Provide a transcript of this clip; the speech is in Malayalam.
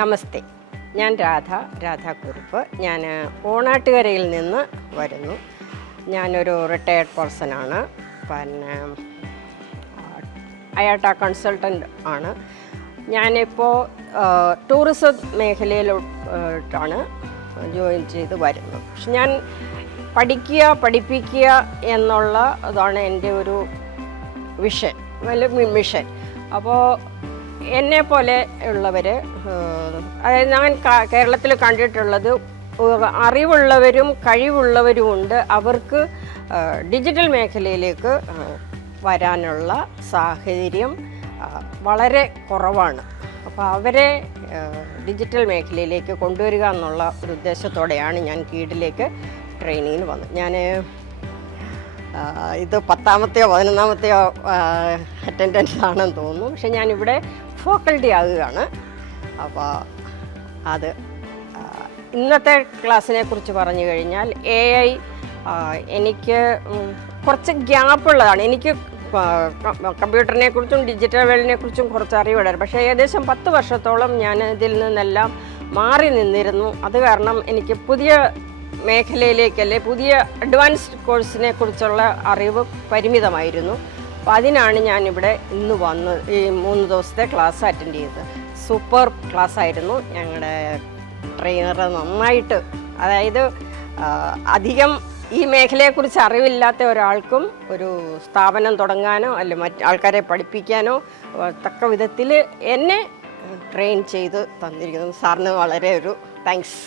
നമസ്തേ, ഞാൻ രാധാകുറുപ്പ്. ഞാൻ ഓണാട്ടുകരയിൽ നിന്ന് വരുന്നു. ഞാനൊരു റിട്ടയേർഡ് പേഴ്സണാണ്. പിന്നെ അയാട്ട കൺസൾട്ടൻ്റ് ആണ്. ഞാനിപ്പോൾ ടൂറിസം മേഖലയിലോട്ടാണ് ജോയിൻ ചെയ്ത് വരുന്നത്. പക്ഷെ ഞാൻ പഠിപ്പിക്കുക എന്നുള്ള ഇതാണ് എൻ്റെ ഒരു മിഷൻ. അപ്പോൾ എന്നെപ്പോലെ ഉള്ളവർ, അതായത് ഞാൻ കേരളത്തിൽ കണ്ടിട്ടുള്ളത്, അറിവുള്ളവരും കഴിവുള്ളവരും ഉണ്ട്. അവർക്ക് ഡിജിറ്റൽ മേഖലയിലേക്ക് വരാനുള്ള സാഹചര്യം വളരെ കുറവാണ്. അപ്പോൾ അവരെ ഡിജിറ്റൽ മേഖലയിലേക്ക് കൊണ്ടുവരിക എന്നുള്ള ഒരു ഉദ്ദേശത്തോടെയാണ് ഞാൻ കീഴിലേക്ക് ട്രെയിനിങ്ങിന് വന്നത്. ഞാൻ ഇത് 10ാമത്തെയോ 11ാമത്തെയോ അറ്റൻഡൻസ് ആണെന്ന് തോന്നുന്നു. പക്ഷെ ഞാനിവിടെ ഫാക്കൽറ്റി ആകുകയാണ്. അപ്പോൾ അത് ഇന്നത്തെ ക്ലാസ്സിനെ കുറിച്ച് പറഞ്ഞു കഴിഞ്ഞാൽ AI എനിക്ക് കുറച്ച് ഗ്യാപ്പുള്ളതാണ്. എനിക്ക് കമ്പ്യൂട്ടറിനെ കുറിച്ചും ഡിജിറ്റൽ വേൾഡിനെ കുറിച്ചും കുറച്ച് അറിവുണ്ടായിരുന്നു. പക്ഷേ ഏകദേശം 10 വർഷത്തോളം ഞാൻ ഇതിൽ നിന്നെല്ലാം മാറി നിന്നിരുന്നു. അത് കാരണം എനിക്ക് പുതിയ മേഖലയിലേക്കല്ലേ, പുതിയ അഡ്വാൻസ്ഡ് കോഴ്സിനെ കുറിച്ചുള്ള അറിവ് പരിമിതമായിരുന്നു. അപ്പോൾ അതിനാണ് ഞാനിവിടെ ഇന്ന് വന്ന് ഈ 3 ദിവസത്തെ ക്ലാസ് അറ്റൻഡ് ചെയ്തത്. സൂപ്പർ ക്ലാസ് ആയിരുന്നു. ഞങ്ങളുടെ ട്രെയിനർ നന്നായിട്ട്, അതായത് അധികം ഈ മേഖലയെക്കുറിച്ച് അറിവില്ലാത്ത ഒരാൾക്കും ഒരു സ്ഥാപനം തുടങ്ങാനോ അല്ല മറ്റ് ആൾക്കാരെ പഠിപ്പിക്കാനോ തക്ക വിധത്തിൽ എന്നെ ട്രെയിൻ ചെയ്ത് തന്നിരിക്കുന്നു. സാറിന് വളരെ ഒരു താങ്ക്സ്.